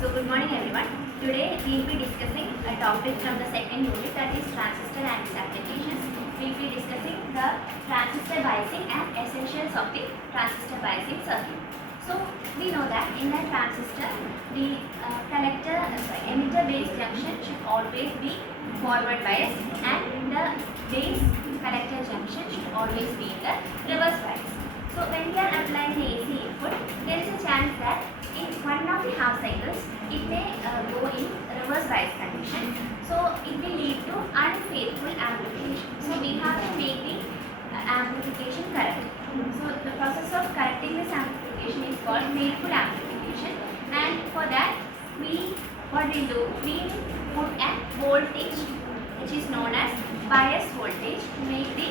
So good morning everyone. Today we will be discussing a topic from the second unit, that is transistor and its applications. We will be discussing the transistor biasing and essentials of the transistor biasing circuit. So we know that in the transistor the emitter base junction should always be forward biased and the base collector junction should always be in the reverse bias. So when we are applying the AC input, there is a chance that in one of the half cycles, it may go in reverse bias condition. So it will lead to unfaithful amplification. So we have to make the amplification correct. So the process of correcting this amplification is called faithful amplification. And for that, we put a voltage which is known as bias voltage to make the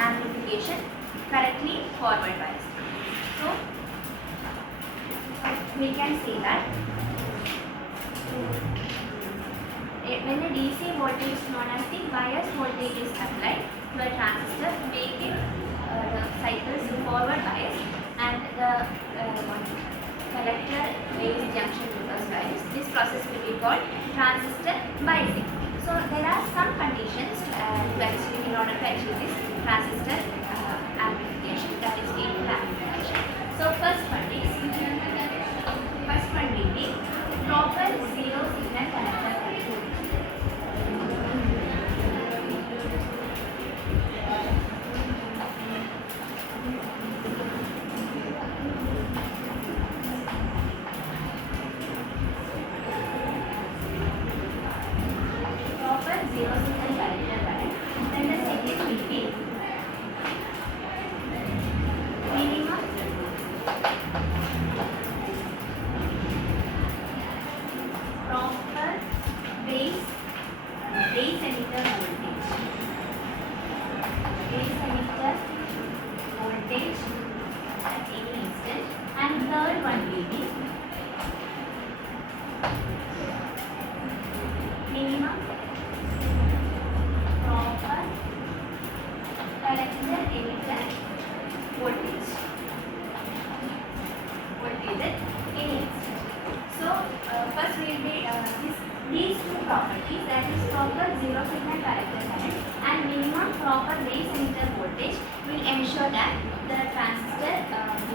amplification correctly forward biased. So we can say that when the DC voltage known as the bias voltage is applied to a transistor to make it the cycles forward bias and the collector base junction reverse bias, this process will be called transistor biasing. So there are some conditions in order to achieve this transistor amplification, that is faithful amplification. So first one will be proper zero signal connector. Proper zero signal connector current. Then the second will be minimum proper base emitter voltage. Base emitter voltage at any instant. And third one will be minimum proper collector emitter voltage at any instant. So first we will be these two properties, that is proper zero signal collector current and minimum proper base emitter voltage, will ensure that the transistor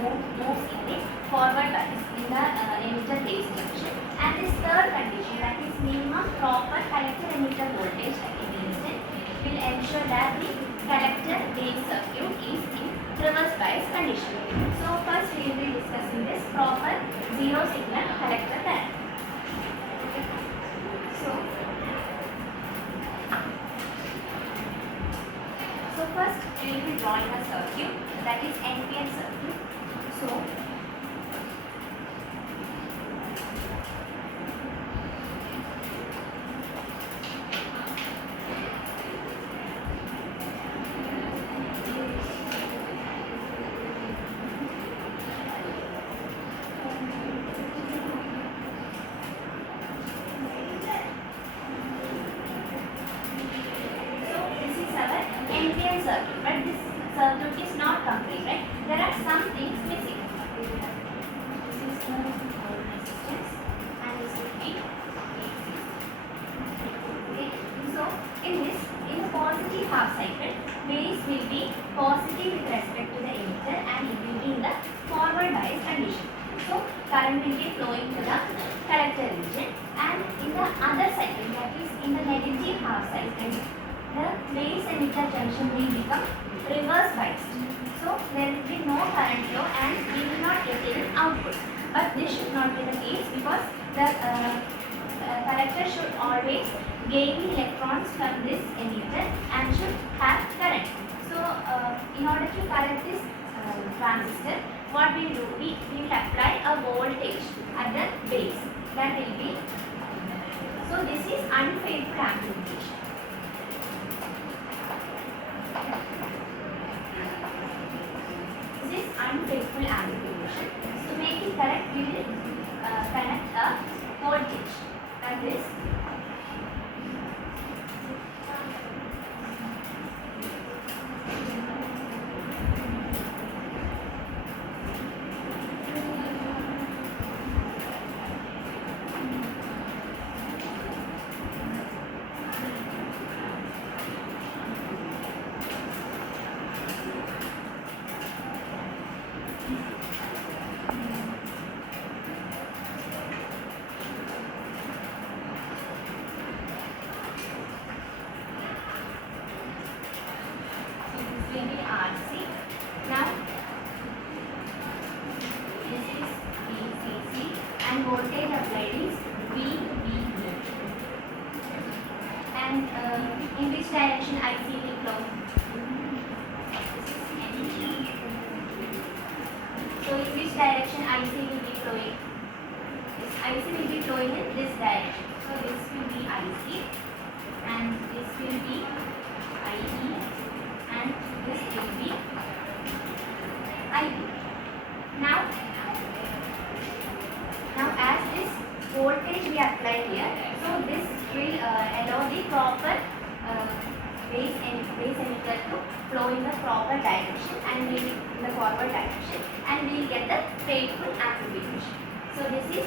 moves in the forward bias in the emitter base junction. And this third condition, that is minimum proper collector emitter voltage at any instant, will ensure that the collector base circuit is in reverse bias condition. So first we will be discussing this proper zero signal collector current. So first we will be drawing a circuit, that is NPN circuit. So NPN circuit, but this circuit is not complete, right? There are some things missing. This is the resistance and this will be AC. Okay. So in the positive half cycle, base will be positive with respect to the emitter and it will be in the forward bias condition. So current will be flowing to the collector region, and in the other cycle, that is in the negative half cycle, the base emitter junction will become reverse biased. So there will be no current flow and we will not get any output. But this should not be the case, because the collector should always gain the electrons from this emitter and should have current. So in order to correct this transistor, what we will do, we will apply a voltage at the base. That will be, so this is unfaithful amplification. This is unfaithful amplification. To make it correct, we will connect a voltage, that is and voltage applied is VBE. And in which direction IC will flow? So in which direction IC will be flowing? This IC will be flowing in this direction. So this will be IC and this will be IE and this will be IB. Now as this voltage we apply here, so this will allow the proper base emitter to flow in the proper direction and maybe in the forward direction, and we will get the faithful amplification. So this is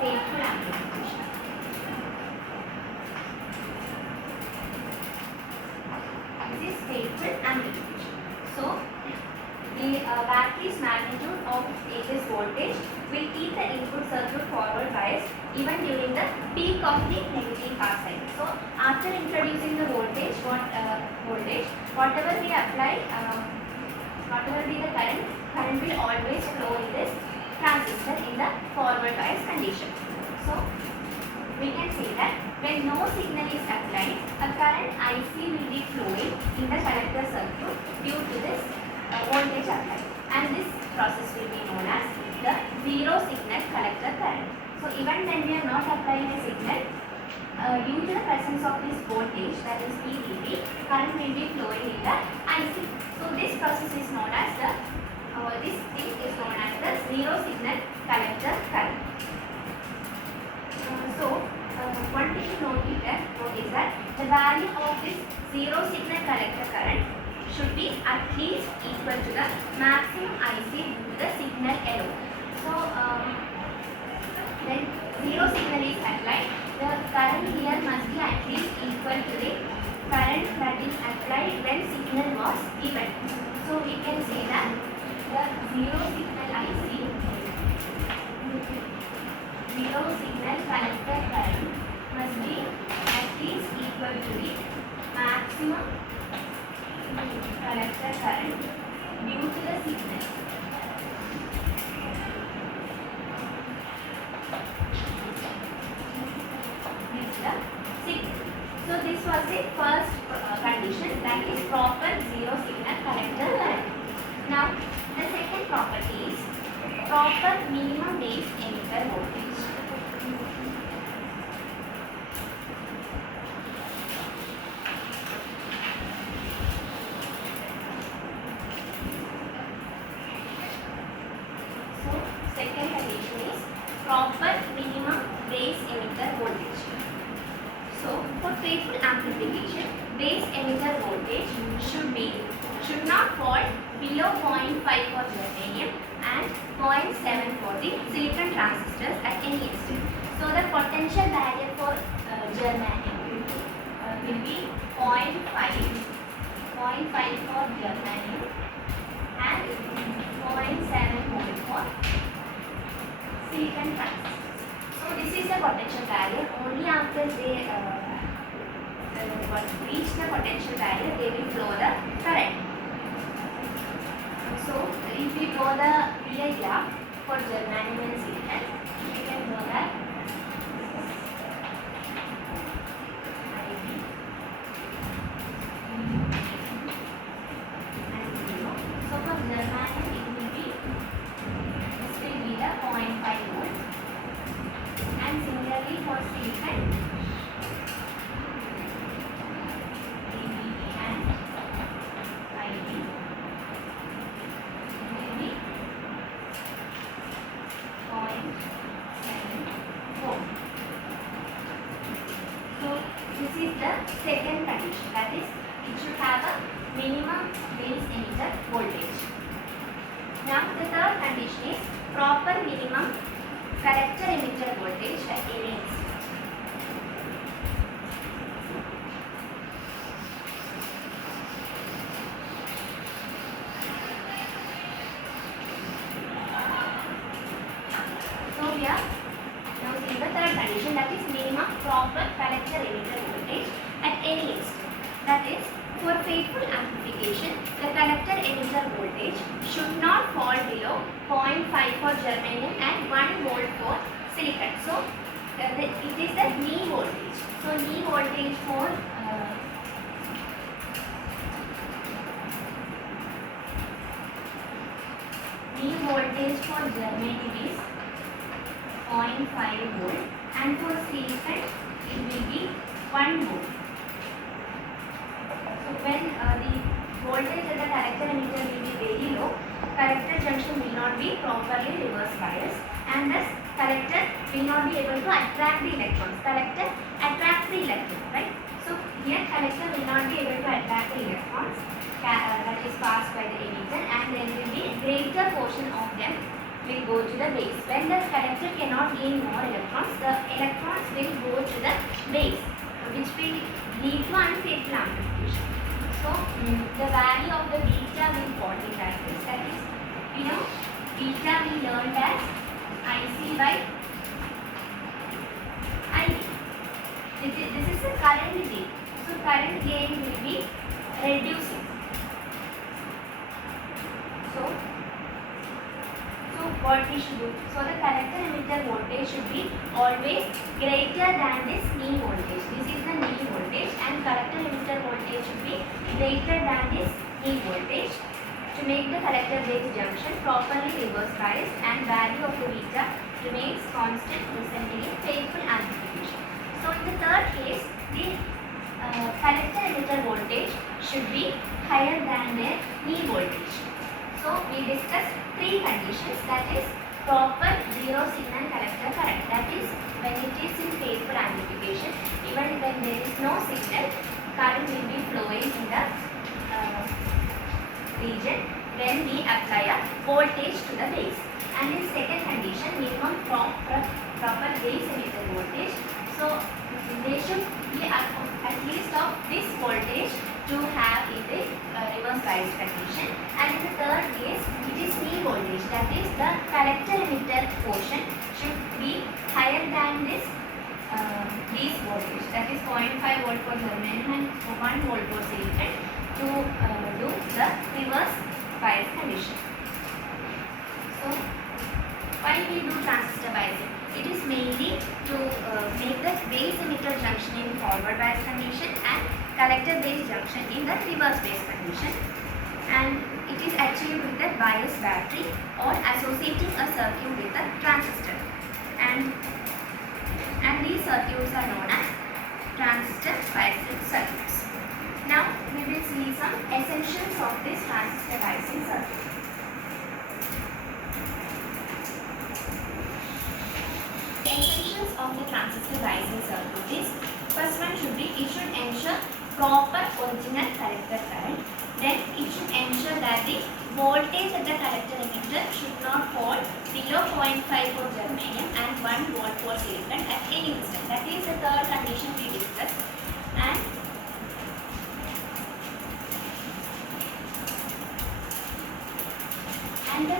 faithful amplification. This is faithful amplification. So the battery's magnitude of this voltage will keep the input circuit forward biased even during the peak of the negative half cycle. So after introducing the voltage, whatever we apply, whatever be the current will always flow in this transistor in the forward bias condition. So we can say that when no signal is applied, a current IC will be flowing in the collector circuit due to this voltage applied, and this process will be known as the zero signal collector current. So even when we are not applying a signal, due to the presence of this voltage, that is VDB, current will be flowing in the IC. So this process is known as this thing is known as the zero signal collector current. One thing to note is that the value of this zero signal collector current should be at least equal to the maximum IC due to the signal error. So when zero signal is applied, the current here must be at least equal to the current that is applied when signal was given. So we can say that the zero signal IC, zero signal collector current must be at least equal to the maximum collector current due to the signal. So this was the first condition, that is proper zero signal collector current. Now the second property is proper minimum base emitter voltage. So second condition is proper minimum base emitter voltage. So for faithful amplification, base emitter voltage should not fall below 0.5 for germanium and 0.7 for the silicon transistors at any instant. So the potential barrier for germanium will be 0.5 for germanium and 0.7 volt for silicon transistors. So this is the potential barrier. Only after they reach the potential barrier, they will flow the current. So if we draw the VI graph for germanium and silicon, we can draw that IB and 0. So for germanium it will be, this will be the 0.5 volt, and similarly for silicon, second condition, that is it should have a minimum base emitter voltage. Now the third condition is proper minimum collector emitter voltage at any instant. So we are now seeing the third condition, that is minimum proper collector emitter voltage at any instant. That is, for faithful amplification, the collector emitter voltage should not fall below 0.5 for germanium and 1 volt for it is the knee voltage. So knee voltage for germanium is 0.5 volt, and for silicon it will be 1 volt. So when the voltage at the collector emitter will be very low, collector junction will not be properly reverse biased, and thus collector will not be able to attract the electrons. Collector attracts the electron, right? So here collector will not be able to attract the electrons that is passed by the emitter, and there will be a greater portion of them will go to the base. When the collector cannot gain more electrons, the electrons will go to the base, which will lead to unfaithful amplification. So the value of the beta will fall in that case. That is, beta we learned as IC by IB. This is the current gain. So current gain will be reducing. So what we should do? So the collector emitter voltage should be always greater than this knee voltage. This is the knee voltage, and collector emitter voltage should be greater than this knee voltage to make the collector base junction properly reverse biased, and value of the beta remains constant, resulting in faithful amplification. So in the third case, the collector emitter voltage should be higher than their knee voltage. So we discussed three conditions, that is proper zero signal collector current, that is when it is in faithful amplification. Even when there is no signal, current will be flowing in the region when we apply a voltage to the base. And in second condition, minimum proper base emitter voltage. So they should be at least of this voltage to have it in reverse biased condition. And in the third case, it is knee voltage, that is the collector emitter portion should be higher than this voltage, that is 0.5 volt for germanium and 1 volt for silicon, to do the reverse bias condition. So why we do transistor biasing? It is mainly to make the base emitter junction in forward bias condition and collector base junction in the reverse base condition, and it is achieved with a bias battery or associating a circuit with a transistor, and these circuits are known as transistor biasing circuits. Now we will see some essentials of this transistor biasing circuit. Essentials of the transistor biasing circuit is, first one should be, it should ensure proper original collector current. Then it should ensure that the voltage at the collector emitter should not fall below 0.5 for germanium and 1 volt for silicon at any instant. That is the third condition we discussed. And the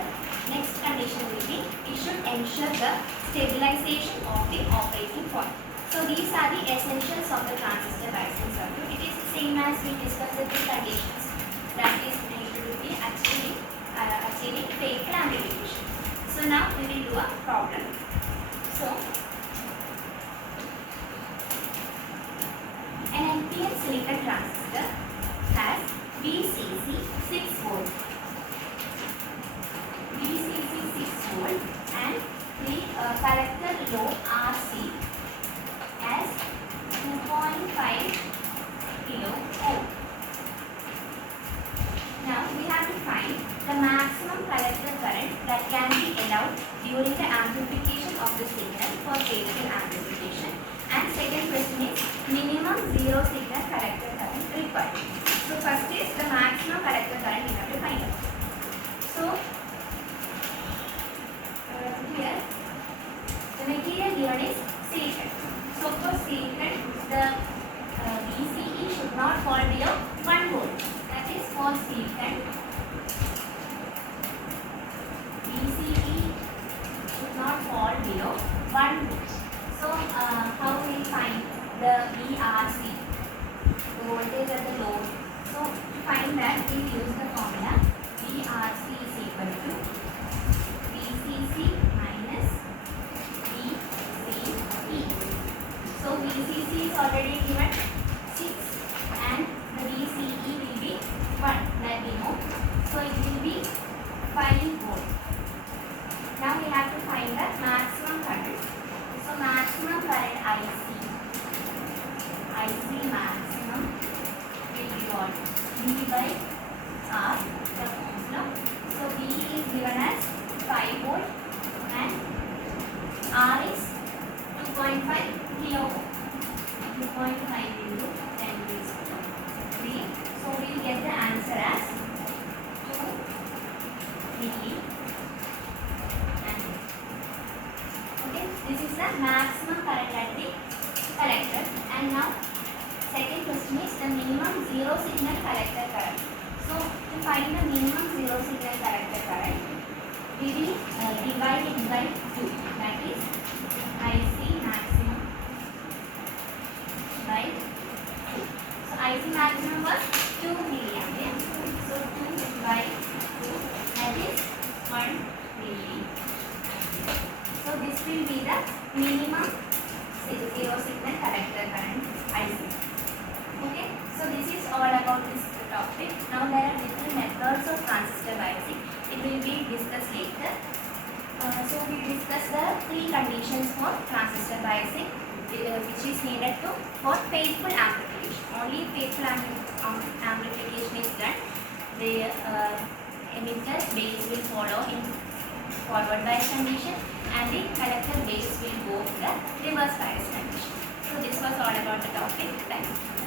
next condition will be, it should ensure the stabilization of the operating point. So these are the essentials of the transistor biasing circuit. It is the same as we discussed the three conditions, that is related to the achieving faithful amplification. So now we will do a problem. So an NPN silicon transistor has VCC 6 volt, VCC 6 volt, and the collector load RC as 2.5 kilo ohm. Now we have to find the maximum collector current that can be allowed during the amplification of the signal for faithful amplification. And second question is minimum zero signal collector current required. So first is the maximum collector current we have to find out. So here the material given is silicon. So for silicon, the VCE should not fall below 1 volt. That is for silicon, VCE should not fall below 1 volt. So how we find the VRC, the voltage at the load? So to find that, we use the formula VRC is equal to VCC minus VCE. is already given 6 and the VCE will be 1, that we know. So it will be 5 volt. Now we have to find the maximum current. So maximum current IC maximum will be what? V by R, the formula. So V is given as 5 volt and R is 2.5 kilo ohm. 2.5 into 10 raised to 3. So we will get the answer as 2 milli. Okay, this is the maximum current at the collector. And now second question is the minimum zero signal collector current. So to find the minimum zero signal collector current, we will divide it by 2. That is IC maximum by 2. So IC maximum was 2 milliampere. So 2 by 2, that is 1 milli. So this will be the minimum zero signal collector current IC. Okay, so this is all about this topic. Now there are different methods of transistor biasing. It will be discussed later. So we discuss the 3 conditions for transistor biasing, which is needed for faithful amplification. Only faithful amplification is done. The emitter base will follow in forward bias condition and the collector base will go to the reverse bias condition. So this was all about the topic. Thank you.